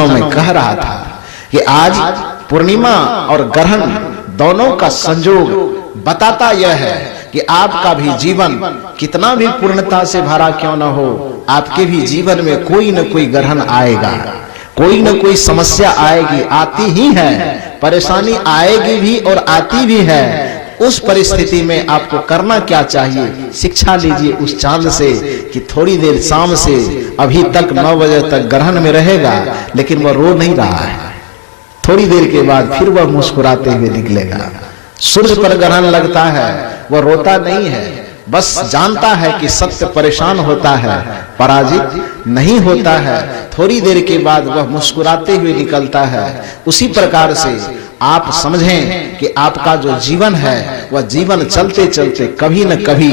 वचनों में कह रहा था कि आज पूर्णिमा और ग्रहण दोनों का संयोग बताता यह है कि आपका भी जीवन कितना भी पूर्णता से भरा क्यों न हो, आपके भी जीवन में कोई न कोई ग्रहण आएगा, कोई न कोई समस्या आएगी, आती ही है, परेशानी आएगी भी और आती भी है। उस परिस्थिति में आपको करना क्या चाहिए? शिक्षा लीजिए उस चांद से कि थोड़ी देर शाम से अभी तक 9 बजे तक ग्रहण में रहेगा, लेकिन वह रो नहीं रहा है, थोड़ी देर के बाद फिर वह मुस्कुराते हुए निकलेगा। सूर्य पर ग्रहण लगता है, वह रोता नहीं है, बस जानता है कि सत्य परेशान होता है, पराजित नहीं होता है, थोड़ी देर के बाद वह मुस्कुराते हुए निकलता है। उसी प्रकार से आप समझें कि आपका जो जीवन है वह जीवन चलते चलते कभी न कभी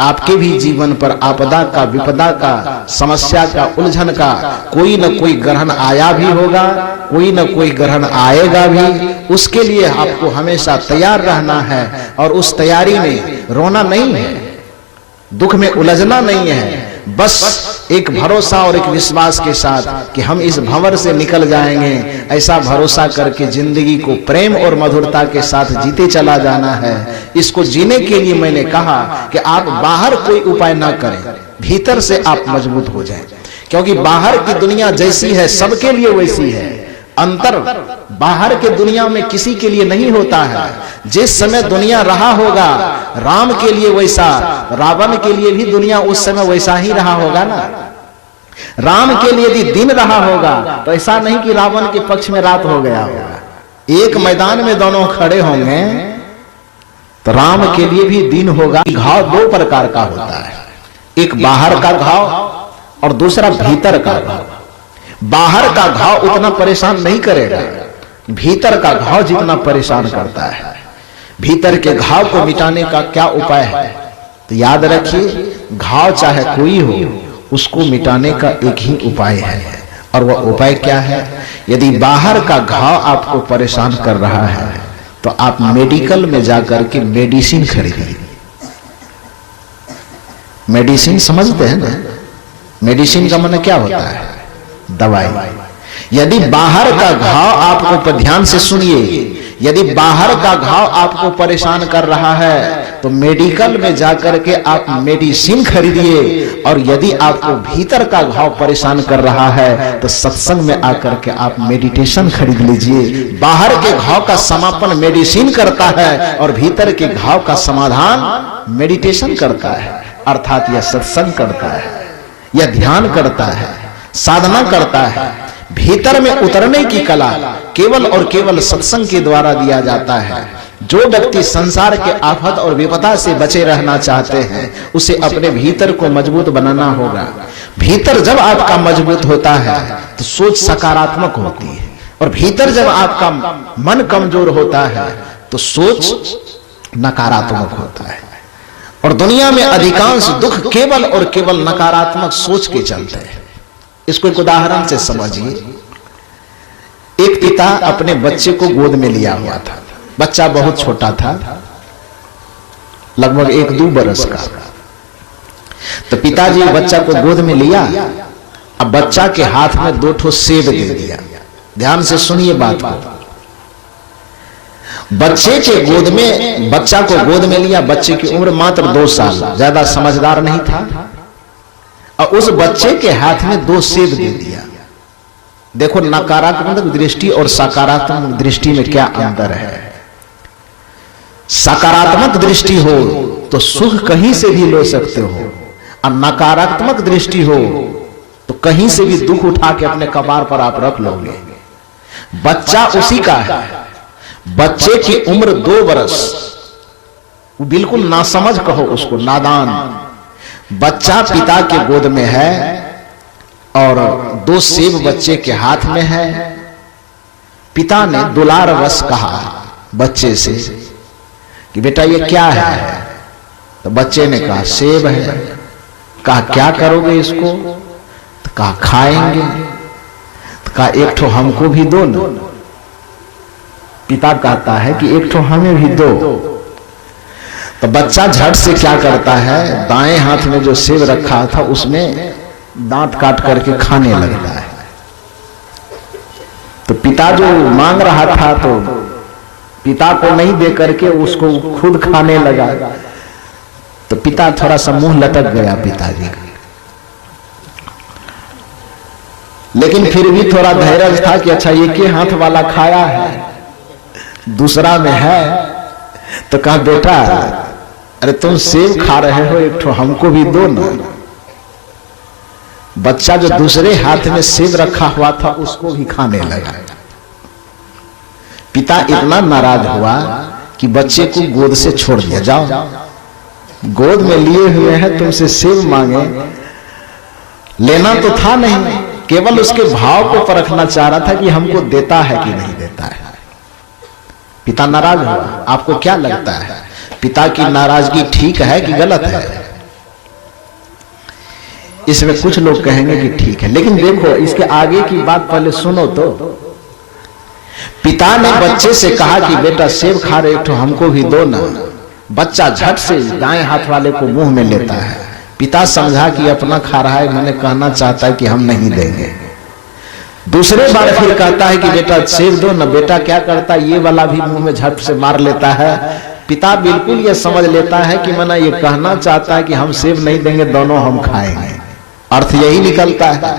आपके भी जीवन पर आपदा का, विपदा का, समस्या का, उलझन का कोई न कोई ग्रहण आया भी होगा, कोई न कोई ग्रहण आएगा भी। उसके लिए आपको हमेशा तैयार रहना है और उस तैयारी में रोना नहीं है, दुख में उलझना नहीं है, बस एक भरोसा और एक विश्वास के साथ कि हम इस भंवर से निकल जाएंगे, ऐसा भरोसा करके जिंदगी को प्रेम और मधुरता के साथ जीते चला जाना है। इसको जीने के लिए मैंने कहा कि आप बाहर कोई उपाय ना करें, भीतर से आप मजबूत हो जाएं, क्योंकि बाहर की दुनिया जैसी है सबके लिए वैसी है, अंतर बाहर के दुनिया में किसी के लिए नहीं होता है। जिस समय दुनिया रहा होगा राम के लिए वैसा, रावण के लिए भी दुनिया उस समय वैसा ही रहा होगा ना। राम के लिए यदि दिन रहा होगा तो ऐसा नहीं कि रावण के पक्ष में रात हो गया होगा, एक मैदान में दोनों खड़े होंगे तो राम के लिए भी दिन होगा। घाव 2 प्रकार का होता है, एक बाहर का घाव और दूसरा भीतर का घाव। बाहर का घाव उतना परेशान नहीं करेगा, भीतर का घाव जितना परेशान करता है। भीतर के घाव को मिटाने का क्या उपाय है? तो याद रखिए, घाव चाहे कोई हो, उसको मिटाने का एक ही उपाय है, और वह उपाय क्या है? यदि बाहर का घाव आपको परेशान कर रहा है तो आप मेडिकल में जाकर के मेडिसिन खरीदिए। मेडिसिन समझते हैं ना? मेडिसिन का मतलब क्या होता है? दवाई। यदि बाहर का घाव आपको, ध्यान से सुनिए, यदि बाहर का घाव आपको परेशान कर रहा है तो मेडिकल में जाकर के आप मेडिसिन खरीदिए, और यदि आपको भीतर का घाव परेशान कर रहा है तो सत्संग में आकर के आप मेडिटेशन खरीद लीजिए। बाहर के घाव का समापन मेडिसिन करता है और भीतर के घाव का समाधान मेडिटेशन करता है, अर्थात यह सत्संग करता है, यह ध्यान करता है, साधना करता है। भीतर में उतरने की कला केवल और केवल सत्संग के द्वारा दिया जाता है। जो व्यक्ति संसार के आफत और विपदा से बचे रहना चाहते हैं उसे अपने भीतर को मजबूत बनाना होगा। भीतर जब आपका मजबूत होता है तो सोच सकारात्मक होती है, और भीतर जब आपका मन कमजोर होता है तो सोच नकारात्मक होता है। और दुनिया में अधिकांश दुख केवल और केवल नकारात्मक सोच के चलते हैं। इसको एक उदाहरण से समझिए। एक पिता अपने बच्चे को गोद में लिया हुआ था, बच्चा बहुत छोटा था, लगभग 1-2 बरस का। तो पिताजी बच्चा को गोद में लिया, अब बच्चा के हाथ में 2 ठो सेब दे दिया। ध्यान से सुनिए बात को। बच्चे के गोद में, बच्चा को गोद में लिया, बच्चे की उम्र मात्र 2 साल, ज्यादा समझदार नहीं था, और उस बच्चे के हाथ में 2 सेब दे दिया। देखो नकारात्मक दृष्टि और सकारात्मक दृष्टि में क्या अंतर है। सकारात्मक दृष्टि हो तो सुख कहीं से भी ले सकते हो, और नकारात्मक दृष्टि हो तो कहीं से भी दुख उठा के अपने कपार पर आप रख लोगे। बच्चा उसी का है। बच्चे की उम्र 2 बरस, वो बिल्कुल नासमझ कहो उसको, नादान। बच्चा पिता के गोद में है और 2 सेब बच्चे के हाथ में है। पिता ने दुलारवश कहा बच्चे से कि बेटा ये क्या है? तो बच्चे ने कहा सेब है। कहा क्या करोगे इसको? तो कहा खाएंगे। तो कहा 1 ठो हमको भी दो ना। पिता कहता है कि 1 ठो हमें भी दो। तो बच्चा झट से क्या करता है, दाएं हाथ में जो सेब रखा था उसमें दांत काट करके खाने लगता है। तो पिता जो मांग रहा था तो पिता को नहीं दे करके उसको खुद खाने लगा। तो पिता थोड़ा सा मुंह लटक गया पिताजी का, लेकिन फिर भी थोड़ा धैर्य था कि अच्छा एक ही हाथ वाला खाया है, दूसरा में है। तो कहा बेटा अरे तुम सेब खा रहे हो, एक ठो हमको भी दो ना। बच्चा जो दूसरे हाथ में सेब रखा हुआ था उसको भी खाने लगा। पिता इतना नाराज हुआ कि बच्चे को गोद से छोड़ दिया, जाओ गोद में लिए हुए हैं, तुमसे सेब मांगे, लेना तो था नहीं, केवल उसके भाव को परखना चाह रहा था कि हमको देता है कि नहीं देता है। पिता नाराज हुआ। आपको क्या लगता है पिता की नाराजगी ठीक है कि गलत है? इसमें कुछ लोग कहेंगे कि ठीक है, लेकिन देखो इसके आगे की बात पहले सुनो। तो पिता ने बच्चे से कहा कि बेटा सेब खा रहे हो, हमको भी दो ना। बच्चा झट से दाएं हाथ वाले को मुंह में लेता है। पिता समझा कि अपना खा रहा है, मैंने कहना चाहता है कि हम नहीं देंगे। दूसरे बार फिर कहता है कि बेटा सेब दो ना। बेटा क्या करता है, ये वाला भी मुंह में झट से मार लेता है। पिता बिल्कुल ये समझ लेता है कि मैंने ये कहना चाहता है कि हम सेब नहीं देंगे, दोनों हम खाएंगे। अर्थ यही निकलता है।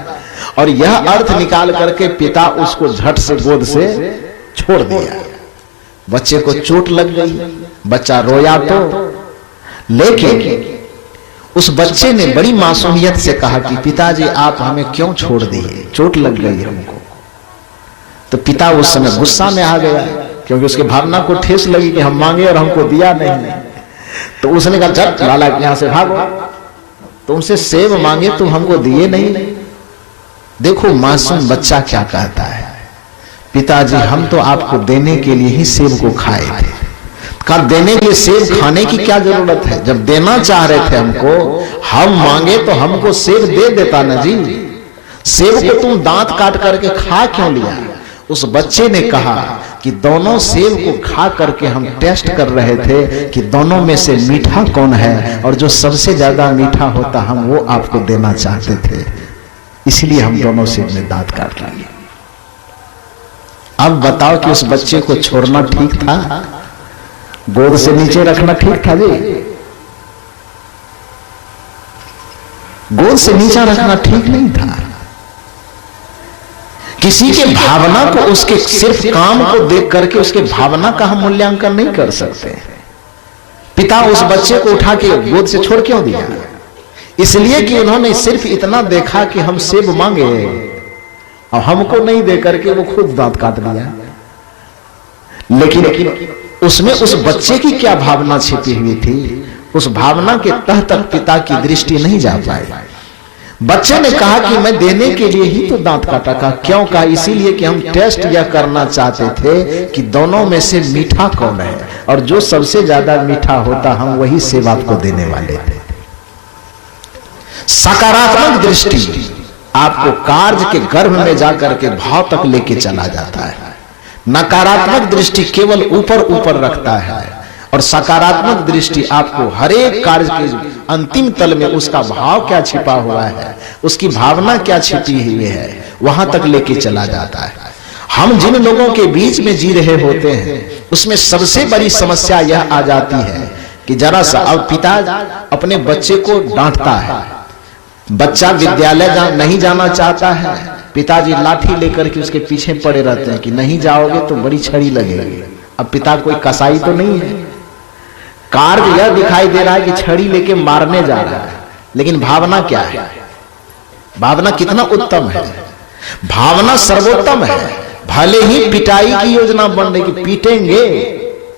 और यह अर्थ निकाल करके पिता उसको झट से गोद से छोड़ दिया। बच्चे को चोट लग गई, बच्चा रोया तो, लेकिन उस बच्चे ने बड़ी मासूमियत से कहा कि पिताजी आप हमें क्यों छोड़ दिए, चोट लग गई हमको। तो पिता उस समय गुस्सा में आ गया, क्योंकि उसके भावना को ठेस लगी कि हम मांगे और हमको दिया नहीं। तो उसने कहा झट लाला यहां से भागो, तुमसे सेब मांगे तुम हमको दिए नहीं। देखो मासूम बच्चा क्या कहता है, पिताजी हम तो आपको देने के लिए ही सेब को खाए थे। कहा देने के सेब खाने की क्या जरूरत है, जब देना चाह रहे थे हमको, हम मांगे तो हमको सेब दे देता ना जी। सेब को तुम दांत काट करके खा क्यों लिया? उस बच्चे ने कहा कि दोनों सेब को खा करके हम टेस्ट कर रहे थे कि दोनों में से मीठा कौन है, और जो सबसे ज्यादा मीठा होता हम वो आपको देना चाहते थे, इसलिए हम दोनों सेब में दांत काट लिए। अब बताओ कि उस बच्चे को छोड़ना ठीक था, गोद से नीचे रखना ठीक था जी? गोद से नीचा रखना ठीक नहीं था। किसी के भावना को, उसके सिर्फ काम को देख करके उसके भावना का हम मूल्यांकन नहीं कर सकते। पिता उस बच्चे को उठा के गोद से छोड़ क्यों दिया? इसलिए कि उन्होंने सिर्फ इतना देखा कि हम सेब मांगे और हमको नहीं दे करके वो खुद दांत काट लिया। लेकिन उसमें उस बच्चे की क्या भावना छिपी हुई थी, उस भावना के तह तक पिता की दृष्टि नहीं जा पाई। बच्चे ने कहा कि मैं देने के लिए ही तो दांत काटा। का क्यों? कहा इसीलिए कि हम टेस्ट यह करना चाहते थे कि दोनों में से मीठा कौन है, और जो सबसे ज्यादा मीठा होता हम वही सेब आपको देने वाले थे। सकारात्मक दृष्टि आपको कार्य के गर्भ में जाकर के भाव तक लेके चला जाता है। नकारात्मक दृष्टि केवल ऊपर ऊपर रखता है, और सकारात्मक दृष्टि आपको हर एक कार्य के अंतिम तल में उसका भाव क्या छिपा हुआ है, उसकी भावना क्या छिपी हुई है, वहां तक लेके चला जाता है। हम जिन लोगों के बीच में जी रहे होते हैं उसमें सबसे बड़ी समस्या यह आ जाती है कि जरा सा, अब पिता अपने बच्चे को डांटता है, बच्चा विद्यालय नहीं जाना चाहता है, पिताजी लाठी लेकर के उसके पीछे पड़े रहते हैं कि नहीं जाओगे तो बड़ी छड़ी लगेगी। अब पिता कोई कसाई तो नहीं है, कार्य यह दिखाई दे रहा है कि छड़ी लेके मारने जा रहा है, लेकिन भावना क्या है? भावना कितना उत्तम है, भावना सर्वोत्तम है। भले ही पिटाई की योजना बन रही कि पीटेंगे,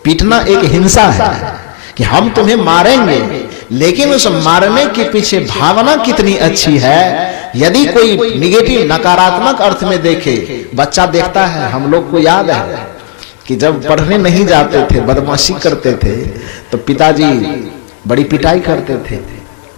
पीटना एक हिंसा है कि हम तुम्हें मारेंगे, लेकिन उस मारने के पीछे भावना कितनी अच्छी है। यदि कोई निगेटिव नकारात्मक अर्थ में देखे, बच्चा देखता है, हम लोग को याद है कि जब पढ़ने नहीं जाते थे, बदमाशी करते थे, तो पिताजी बड़ी पिटाई करते थे,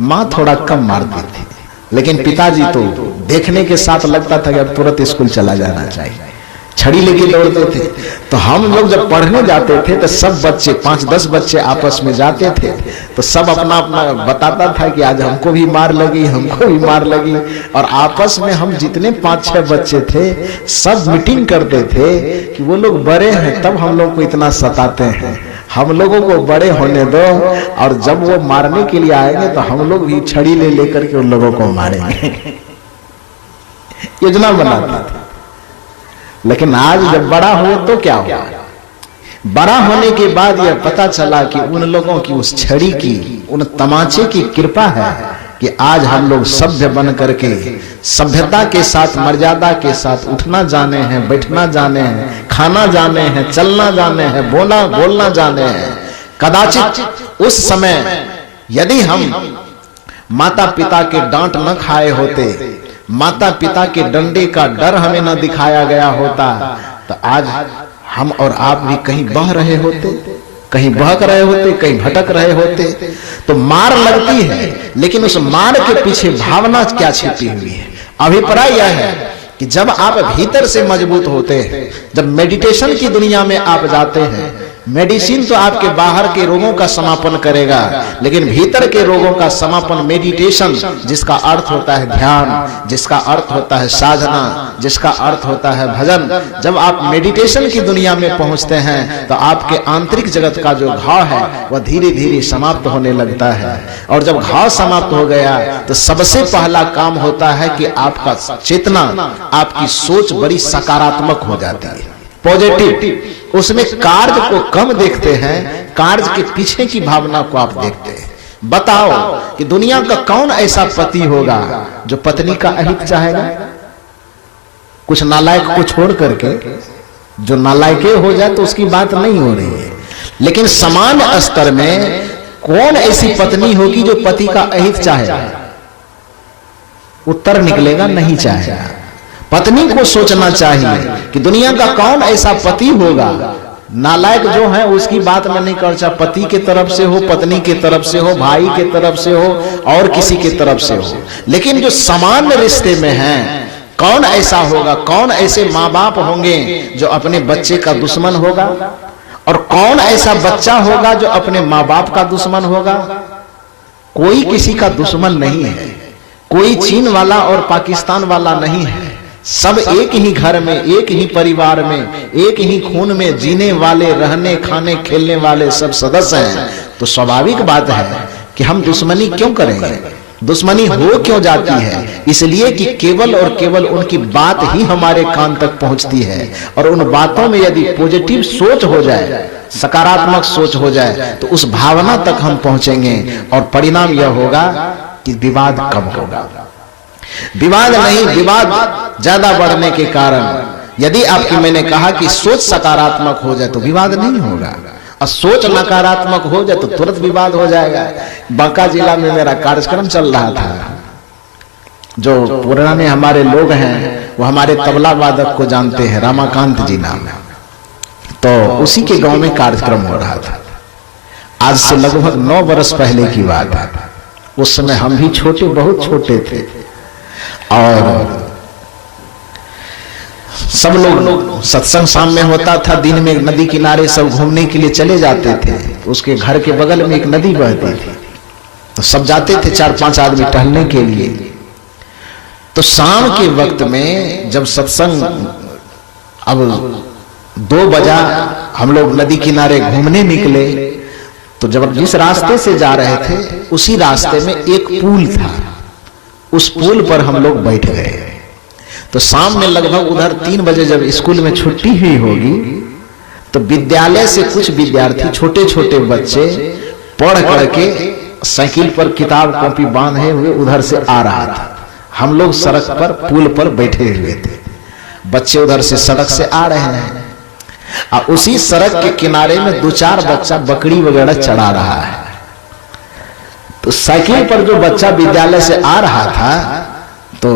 माँ थोड़ा कम मारती थी, लेकिन पिताजी तो देखने के साथ लगता था कि अब तुरंत स्कूल चला जाना चाहिए। छड़ी लेके दौड़ते थे। तो हम लोग जब पढ़ने जाते थे तो सब बच्चे 5-10 बच्चे आपस में जाते थे, तो सब अपना अपना बताता था कि आज हमको भी मार लगी, हमको भी मार लगी। और आपस में हम जितने 5-6 बच्चे थे सब मीटिंग करते थे कि वो लोग बड़े हैं तब हम लोग को इतना सताते हैं, हम लोगों को बड़े होने दो, और जब वो मारने के लिए आएंगे तो हम लोग भी छड़ी ले लेकर के उन लोगों को मारेंगे। योजना बनाते थे। लेकिन आज जब बड़ा हुए तो क्या हुआ? बड़ा होने के बाद यह पता चला कि उन लोगों की उस छड़ी की, उन तमाचे की कृपा है कि आज हम लोग सभ्य बन करके सभ्यता के साथ, मर्यादा के साथ उठना जाने हैं, बैठना जाने हैं, खाना जाने हैं, चलना जाने हैं, बोलना जाने हैं। कदाचित उस समय यदि हम माता पिता के डांट न खाए होते, माता पिता के डंडे का डर हमें न दिखाया गया होता, तो आज हम और आप भी कहीं बह रहे होते, कहीं बहक रहे होते, कहीं भटक रहे होते। तो मार लगती है, लेकिन उस मार के पीछे भावना क्या छिपी हुई है? अभिप्राय यह है कि जब आप भीतर से मजबूत होते हैं, जब मेडिटेशन की दुनिया में आप जाते हैं, मेडिसिन तो आपके बाहर के रोगों का समापन करेगा, लेकिन भीतर के रोगों का समापन मेडिटेशन, जिसका अर्थ होता है ध्यान, जिसका अर्थ होता है साधना, जिसका अर्थ होता है भजन, जब आप मेडिटेशन की दुनिया में पहुंचते हैं तो आपके आंतरिक जगत का जो घाव है वह धीरे धीरे समाप्त होने लगता है। और जब घाव समाप्त हो गया तो सबसे पहला काम होता है कि आपका चेतना, आपकी सोच बड़ी सकारात्मक हो जाती है, पॉजिटिव। उसमें कार्य को कम देखते हैं, कार्य के पीछे की भावना को आप देखते हैं। बताओ कि दुनिया का कौन ऐसा पति होगा जो पत्नी का अहित चाहेगा? कुछ नालायक को छोड़ करके, जो नालायक हो जाए तो उसकी बात नहीं हो रही है, लेकिन समान स्तर में कौन ऐसी पत्नी होगी जो पति का अहित चाहेगा? उत्तर निकलेगा नहीं चाहेगा। पत्नी को सोचना चाहिए कि दुनिया का कौन ऐसा पति होगा, नालायक जो है उसकी बात में नहीं करता, पति के तरफ से हो, पत्नी के तरफ से हो, भाई के तरफ से हो, और किसी के तरफ से हो, लेकिन जो समान रिश्ते में हैं, कौन ऐसा होगा? कौन ऐसे माँ बाप होंगे जो अपने बच्चे का दुश्मन होगा? और कौन ऐसा बच्चा होगा जो अपने माँ बाप का दुश्मन होगा? कोई किसी का दुश्मन नहीं है, कोई चीन वाला और पाकिस्तान वाला नहीं है, सब एक ही घर में, एक ही परिवार में, एक ही खून में जीने वाले, रहने खाने खेलने वाले सब सदस्य हैं। तो स्वाभाविक बात है कि हम दुश्मनी क्यों करेंगे? दुश्मनी हो क्यों जाती है? इसलिए कि केवल और केवल उनकी बात ही हमारे कान तक पहुंचती है, और उन बातों में यदि पॉजिटिव सोच हो जाए, सकारात्मक सोच हो जाए, तो उस भावना तक हम पहुंचेंगे, और परिणाम यह होगा कि विवाद कम होगा। विवाद नहीं, विवाद ज्यादा बढ़ने के कारण, यदि आपकी, मैंने कहा कि सोच सकारात्मक हो जाए तो विवाद नहीं होगा, और सोच नकारात्मक हो जाए तो तुरंत विवाद हो जाएगा। बांका जिला में मेरा कार्यक्रम चल रहा था, जो पुराने हमारे लोग हैं वो हमारे तबला वादक को जानते हैं, रामाकांत जी नाम है, तो उसी के गांव में कार्यक्रम हो रहा था। आज से लगभग 9 वर्ष पहले की बात है। उस समय हम भी छोटे, बहुत छोटे थे, और सब लोग, सत्संग शाम में होता था, दिन में नदी किनारे सब घूमने के लिए चले जाते थे। उसके घर के बगल में एक नदी बहती थी, तो सब जाते थे 4-5 आदमी टहलने के लिए। तो शाम के वक्त में जब सत्संग, अब 2 बजा, हम लोग नदी किनारे घूमने निकले, तो जब जिस रास्ते से जा रहे थे उसी रास्ते में एक पुल था, उस पुल पर हम लोग बैठ गए। तो शाम में लगभग उधर 3 बजे जब स्कूल में छुट्टी हुई होगी, तो विद्यालय से कुछ विद्यार्थी, छोटे छोटे बच्चे पढ़ करके साइकिल पर किताब कॉपी बांधे हुए उधर से आ रहा था। हम लोग सड़क पर, पुल पर बैठे हुए थे, बच्चे उधर से सड़क से आ रहे हैं, और उसी सड़क के किनारे में 2-4 बच्चा बकरी वगैरह चढ़ा रहा है। तो साइकिल पर जो बच्चा विद्यालय से आ रहा था, तो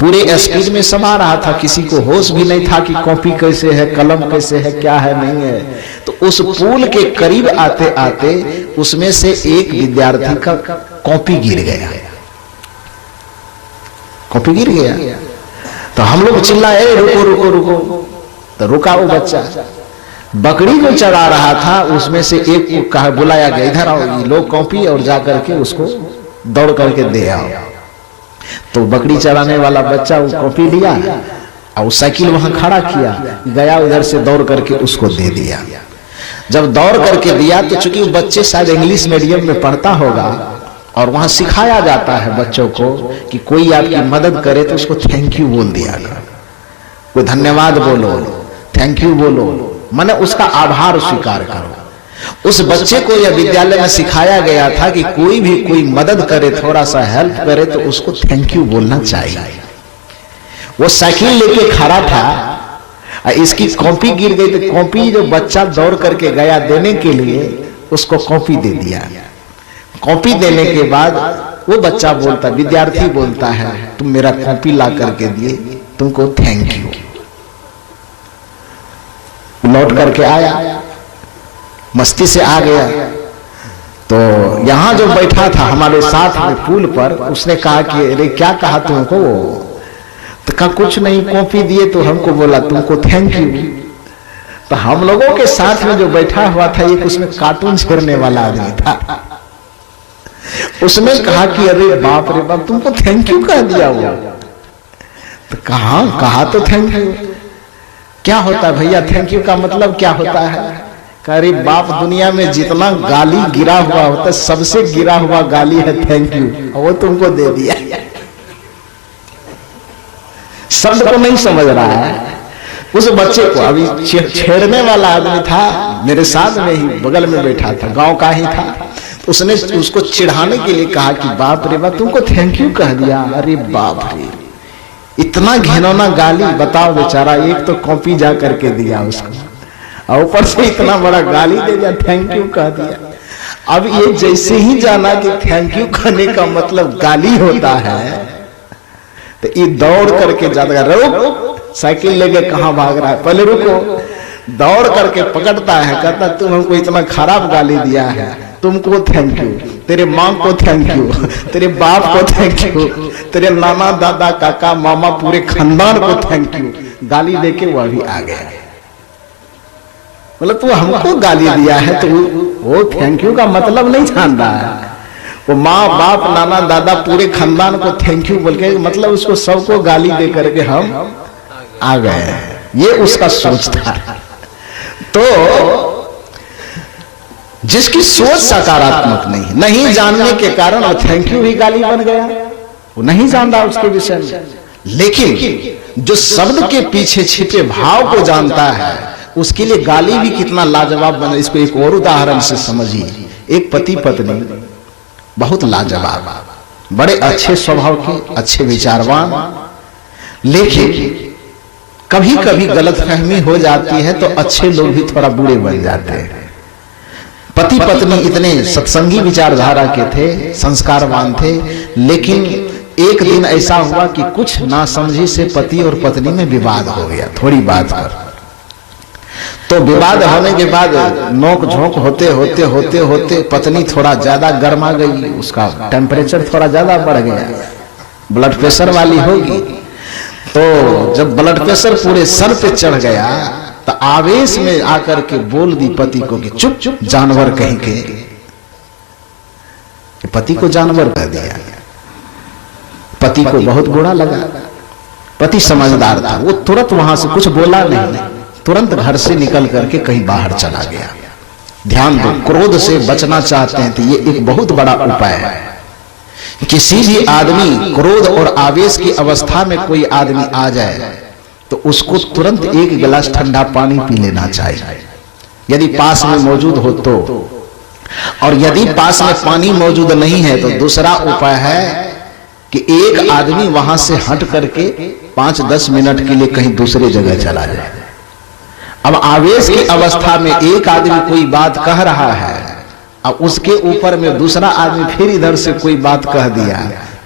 पूरे स्पीड में सब आ रहा था, किसी को होश भी नहीं था कि कॉपी कैसे है, कलम कैसे है, क्या है, नहीं है। तो उस पुल के करीब आते आते उसमें से एक विद्यार्थी का कॉपी गिर गया, कॉपी गिर गया। तो हम लोग चिल्लाए, रुको रुको रुको, तो रुका वो बच्चा, बकरी को चढ़ा रहा था, उसमें से एक को कहा, बुलाया गया, इधर आओ, ये लो कॉपी और जा करके उसको दौड़ करके दे आओ। तो बकरी चढ़ाने वाला बच्चा वो कॉपी लिया और साइकिल वहां खड़ा किया, गया उधर से दौड़ करके उसको दे दिया। जब दौड़ करके दिया तो चूंकि वो बच्चे शायद इंग्लिश मीडियम में पढ़ता होगा और वहां सिखाया जाता है बच्चों को कि कोई आपकी मदद करे तो उसको थैंक यू बोल दिया करो, कोई धन्यवाद बोलो, थैंक यू बोलो, माने उसका आभार स्वीकार करो। उस बच्चे को यह विद्यालय में सिखाया गया था कि कोई भी कोई मदद करे, थोड़ा सा हेल्प करे तो उसको थैंक यू बोलना चाहिए। वो साइकिल लेके खड़ा था, इसकी कॉपी गिर गई तो कॉपी जो बच्चा दौड़ करके गया देने के लिए उसको कॉपी दे दिया। कॉपी देने के बाद वो बच्चा बोलता, विद्यार्थी बोलता है, तुम मेरा कॉपी ला करके दिए, तुमको थैंक यू। लौट करके आया, मस्ती से आ गया, तो यहां जो बैठा था हमारे साथ में पुल पर, उसने कहा कि अरे क्या कहा तुमको? तो कहा कुछ नहीं, कॉपी दिए तो हमको बोला तुमको थैंक यू। तो हम लोगों के साथ में जो बैठा हुआ था एक उसमें कार्टून छेड़ने वाला आदमी था, उसने कहा कि अरे बाप रे बाप, तुमको थैंक यू कह दिया वो। तो कहा तो थैंक यू क्या होता है भैया, थैंक यू का मतलब क्या होता है? अरे बाप, दुनिया में जितना गाली गिरा हुआ होता है सबसे गिरा हुआ गाली है थैंक यू, वो तुमको दे दिया। शब्द को नहीं समझ रहा है उस बच्चे को। अभी छेड़ने वाला आदमी था मेरे साथ में ही, बगल में बैठा था, गांव का ही था। तो उसने उसको चिढ़ाने के लिए कहा कि बाप रे बाप, तुमको थैंक यू कह दिया। अरे बाप रे, इतना घिनौना गाली, बताओ बेचारा, एक तो कॉपी जा करके दिया उसको और ऊपर से इतना बड़ा गाली दे दिया, थैंक यू कह दिया। अब ये जैसे ही जाना कि थैंक यू कहने का मतलब गाली होता है, तो ये दौड़ करके जाता, रुक, साइकिल लेके कहां भाग रहा है, पहले रुको। दौड़ करके पकड़ता है, कहता तुम हमको इतना खराब गाली दिया है, तुमको थैंक यू, तेरे माँ को थैंक यू, तेरे बाप को थैंक यू, तेरे नाना दादा काका मामा पूरे खानदान को थैंक यू। गाली देके वो अभी आ गया, मतलब तू हमको गाली दिया है तो वो थैंक यू का मतलब नहीं जान रहा है। वो माँ बाप नाना दादा पूरे खानदान को थैंक यू बोल के, मतलब उसको सबको गाली दे करके हम आ गए, ये उसका सोच था। तो जिसकी सोच सकारात्मक नहीं जानने के कारण वो थैंक यू ही गाली बन गया, वो नहीं जान रहा उसके विषय में। लेकिन जो शब्द के पीछे छिपे भाव को जानता है, उसके लिए गाली भी कितना लाजवाब बना। इसको एक और उदाहरण से समझिए। एक पति पत्नी बहुत लाजवाब, बड़े अच्छे स्वभाव के, अच्छे विचारवान, लेकिन कभी कभी गलतफहमी हो जाती है तो अच्छे लोग भी थोड़ा बुरे बन जाते हैं। पति पत्नी इतने सत्संगी विचारधारा के थे, संस्कारवान थे, लेकिन एक दिन ऐसा हुआ कि कुछ नासमझी से पति और पत्नी में विवाद हो गया, थोड़ी बात पर। तो विवाद होने के बाद नोक झोंक होते होते होते होते पत्नी थोड़ा ज्यादा गर्मा गई, उसका टेम्परेचर थोड़ा ज्यादा बढ़ गया, ब्लड प्रेशर वाली होगी। तो जब ब्लड प्रेशर पूरे सर पे चढ़ गया तो आवेश में आकर के बोल दी पति को कि चुप चुप जानवर कहीं के। पति को जानवर कह दिया। पति को बहुत बुरा लगा। पति समझदार था, वो तुरंत वहां से कुछ बोला नहीं, तुरंत घर से निकल करके कहीं बाहर चला गया। ध्यान दो, क्रोध से बचना चाहते हैं तो ये एक बहुत बड़ा उपाय है। किसी भी आदमी क्रोध और आवेश की अवस्था में कोई आदमी आ जाए तो उसको तुरंत एक गिलास ठंडा पानी पी लेना चाहिए, यदि पास में मौजूद हो तो। और यदि पास में पानी मौजूद नहीं है तो दूसरा उपाय है कि एक आदमी वहां से हट करके 5-10 मिनट के लिए कहीं दूसरी जगह चला जाए। अब आवेश की अवस्था में एक आदमी कोई बात कह रहा है, अब उसके ऊपर में दूसरा आदमी फिर इधर से कोई बात कह दिया,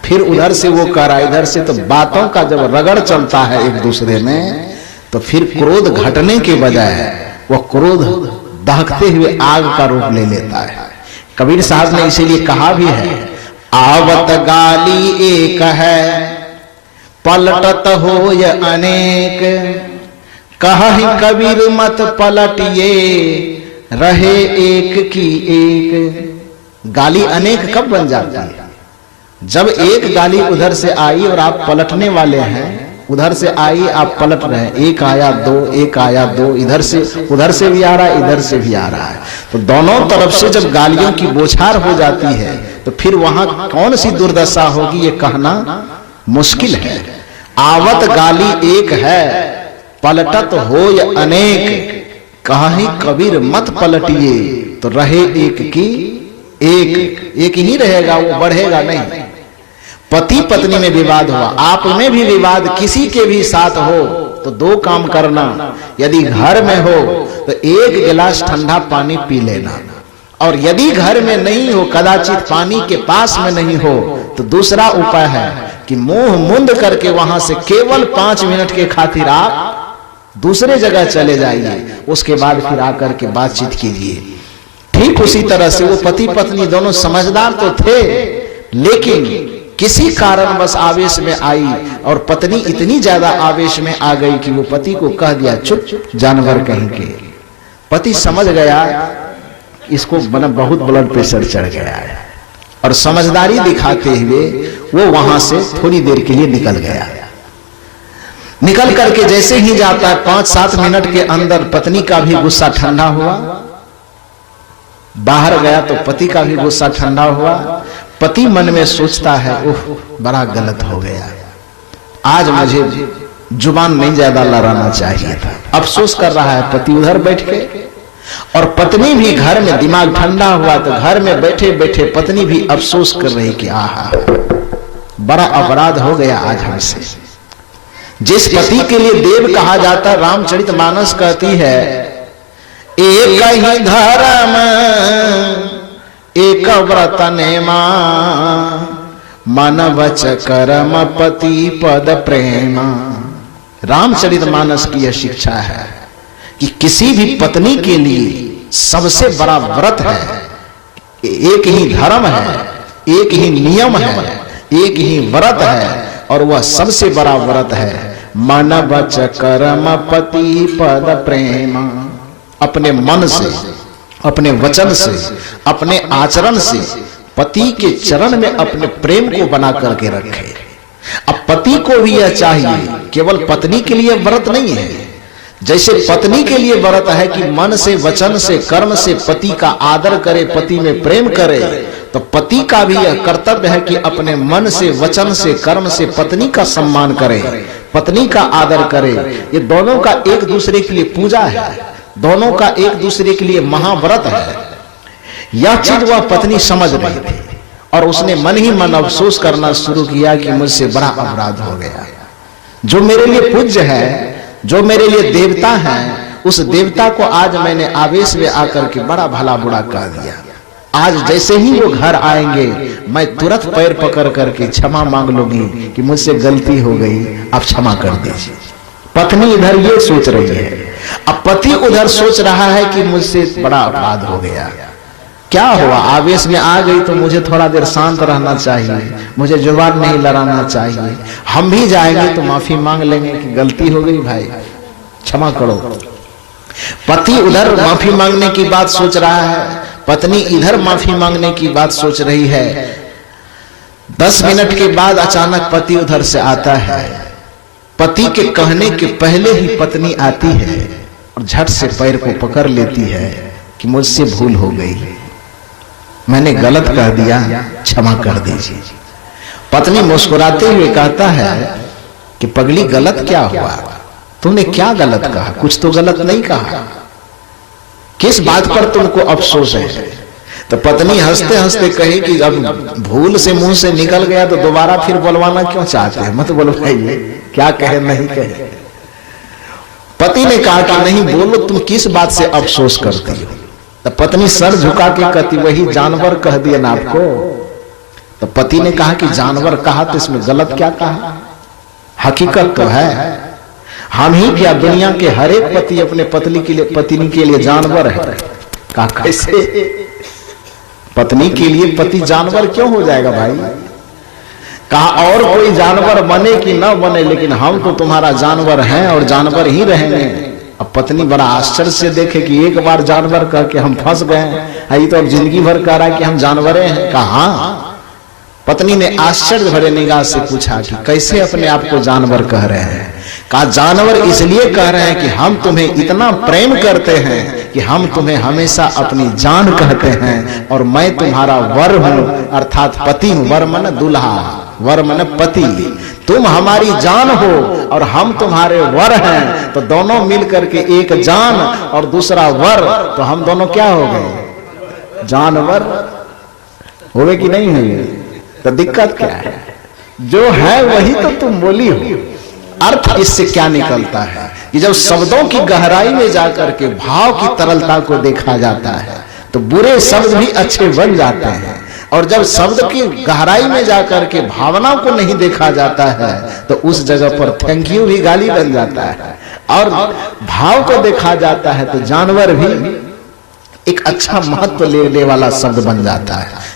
फिर उधर से वो कह रहा है, इधर से, तो बातों का जब रगड़ चलता है एक दूसरे में तो फिर क्रोध घटने के बजाय वह क्रोध दहकते हुए आग का रूप ले लेता है। कबीर साहब ने इसीलिए कहा भी है, आवत गाली एक है पलटत हो य अनेक, कहा कबीर मत पलटिए रहे एक की एक। गाली अनेक कब बन जाती है? जब एक गाली उधर से आई और आप पलटने वाले हैं, उधर से आई आप पलट रहे हैं, एक आया दो, एक आया दो, इधर से उधर से भी आ रहा है, इधर से भी आ रहा है, तो दोनों तरफ से जब गालियों की बौछार हो जाती है तो फिर वहां कौन सी दुर्दशा होगी ये कहना मुश्किल है। आवत गाली एक है, पलटत हो या अनेक। कहीं कबीर मत पलटिए तो रहे एक की एक। एक ही रहेगा, वो बढ़ेगा नहीं। पति पत्नी में विवाद हुआ, आप में भी विवाद किसी के भी साथ हो तो दो काम करना। यदि घर में हो तो एक गिलास ठंडा पानी पी लेना, और यदि घर में नहीं हो, कदाचित पानी के पास में नहीं हो, तो दूसरा उपाय है कि मुंह मुंद करके वहां से केवल 5 मिनट के खातिर आप दूसरे जगह चले जाइए, उसके बाद फिर आकर के बातचीत कीजिए। ठीक उसी तरह से वो पति पत्नी दोनों समझदार तो थे, लेकिन किसी कारण बस आवेश में आई, और पत्नी इतनी ज्यादा आवेश में आ गई कि वो पति को कह दिया चुप जानवर कहीं के। पति समझ गया इसको बहुत ब्लड प्रेशर चढ़ गया है, और समझदारी दिखाते हुए वो वहां से थोड़ी देर के लिए निकल गया। निकल करके जैसे ही जाता है 5-7 मिनट के अंदर पत्नी का भी गुस्सा ठंडा हुआ। बाहर गया तो पति का भी गुस्सा ठंडा हुआ। पति मन में सोचता है ओह बड़ा गलत हो गया, आज मुझे जुबान नहीं ज्यादा लड़ाना चाहिए था। अफसोस कर रहा है पति उधर बैठ के, और पत्नी भी घर में दिमाग ठंडा हुआ तो घर में बैठे बैठे पत्नी भी अफसोस कर रही कि आहा बड़ा अपराध हो गया आज हमसे। जिस पति के लिए देव कहा जाता, रामचरितमानस कहती है एक ही धर्म एक व्रत नेमा, मन वच कर्म पति पद प्रेमा। रामचरितमानस की यह शिक्षा है कि किसी भी पत्नी के लिए सबसे बड़ा व्रत है, एक ही धर्म है, एक ही नियम है, एक ही व्रत है, और वह सबसे बड़ा व्रत है मन वच कर्म पति पद प्रेमा। अपने मन से, अपने वचन से, अपने आचरण से पति के चरण में अपने प्रेम को बना करके रखे। अब पति को भी यह चाहिए, केवल पत्नी के लिए व्रत नहीं है। जैसे पत्नी के लिए व्रत है कि मन से, वचन से, कर्म से पति का आदर करे, पति में प्रेम करे, तो पति का भी यह कर्तव्य है कि अपने मन से, वचन से, कर्म से पत्नी का सम्मान करे, पत्नी का आदर करे। ये दोनों का एक दूसरे के लिए पूजा है, दोनों का एक दूसरे के लिए महाव्रत है। यह चीज वह पत्नी समझ रही थी, और उसने मन ही मन अफसोस करना शुरू किया कि मुझसे बड़ा अपराध हो गया। जो मेरे लिए पूज्य है, जो मेरे लिए देवता है, उस देवता को आज मैंने आवेश में आकर के बड़ा भला बुरा कह दिया। आज जैसे ही वो घर आएंगे मैं तुरंत पैर पकड़ करके क्षमा मांग लूंगी कि मुझसे गलती हो गई, आप क्षमा कर दीजिए। पत्नी इधर ये सोच रही है, अब पति उधर सोच रहा है कि मुझसे बड़ा अपराध हो गया। क्या हुआ, आवेश में आ गई तो मुझे थोड़ा देर शांत रहना चाहिए, मुझे जुबान नहीं लड़ाना चाहिए। हम भी जाएंगे तो माफी मांग लेंगे कि गलती हो गई भाई, क्षमा करो। पति उधर माफी मांगने की बात सोच रहा है, पत्नी इधर माफी मांगने की बात सोच रही है। 10 मिनट के बाद अचानक पति उधर से आता है। पति के कहने के पहले ही पत्नी आती है और झट से पैर को पकड़ लेती है कि मुझसे भूल हो गई, मैंने गलत कह दिया, क्षमा कर दीजिए। पत्नी मुस्कुराते हुए कहता है कि पगली गलत क्या हुआ, तूने क्या गलत कहा, कुछ तो गलत नहीं कहा, किस बात पर तुमको अफसोस है। तो पत्नी हंसते हंसते कही कि अब भूल से मुंह से निकल गया तो दोबारा फिर बुलवाना क्यों चाहते हैं, मत बुलवाइए, क्या कहे नहीं कहे। पति ने कहा कि नहीं बोलो, तुम किस बात से अफसोस करती हो। तो पत्नी सर झुका के कहती वही जानवर कह दिया ना आपको। तो पति ने कहा कि जानवर कहा तो इसमें गलत क्या कहा, हकीकत तो है। हम ही क्या, दुनिया के हर एक पति अपने पत्नी के लिए जानवर है। कहा कैसे, पत्नी के लिए पति जानवर क्यों हो जाएगा भाई। कहा और कोई जानवर बने कि ना बने, लेकिन हम तो तुम्हारा जानवर हैं और जानवर ही रहेंगे। अब पत्नी बड़ा आश्चर्य से देखे कि एक बार जानवर कह के हम फंस गए हैं, ये तो अब जिंदगी भर कह रहा है कि हम जानवरे हैं। कहा पत्नी ने आश्चर्य भरे निगाह से पूछा कि कैसे अपने आप को जानवर कह रहे हैं? कहा जानवर इसलिए कह रहे हैं कि हम तुम्हें इतना प्रेम करते हैं कि हम तुम्हें हमेशा अपनी जान कहते हैं, और मैं तुम्हारा वर हूं, अर्थात पति हूं। वर मन दूल्हा, वर मन पति। तुम हमारी जान हो और हम तुम्हारे वर हैं, तो दोनों मिलकर के एक जान और दूसरा वर, तो हम दोनों क्या हो गए? जानवर हो गए कि नहीं हुए? तो दिक्कत क्या है? जो है वही तो तुम बोली हो। अर्थ इससे क्या निकलता है कि जब शब्दों की गहराई में जाकर के भाव की तरलता को देखा जाता है तो बुरे शब्द भी अच्छे बन जाते हैं, और जब शब्द की गहराई में जाकर के भावना को नहीं देखा जाता है तो उस जगह पर थैंक यू भी गाली बन जाता है, और भाव को देखा जाता है तो जानवर भी एक अच्छा महत्व लेने वाला शब्द बन जाता है।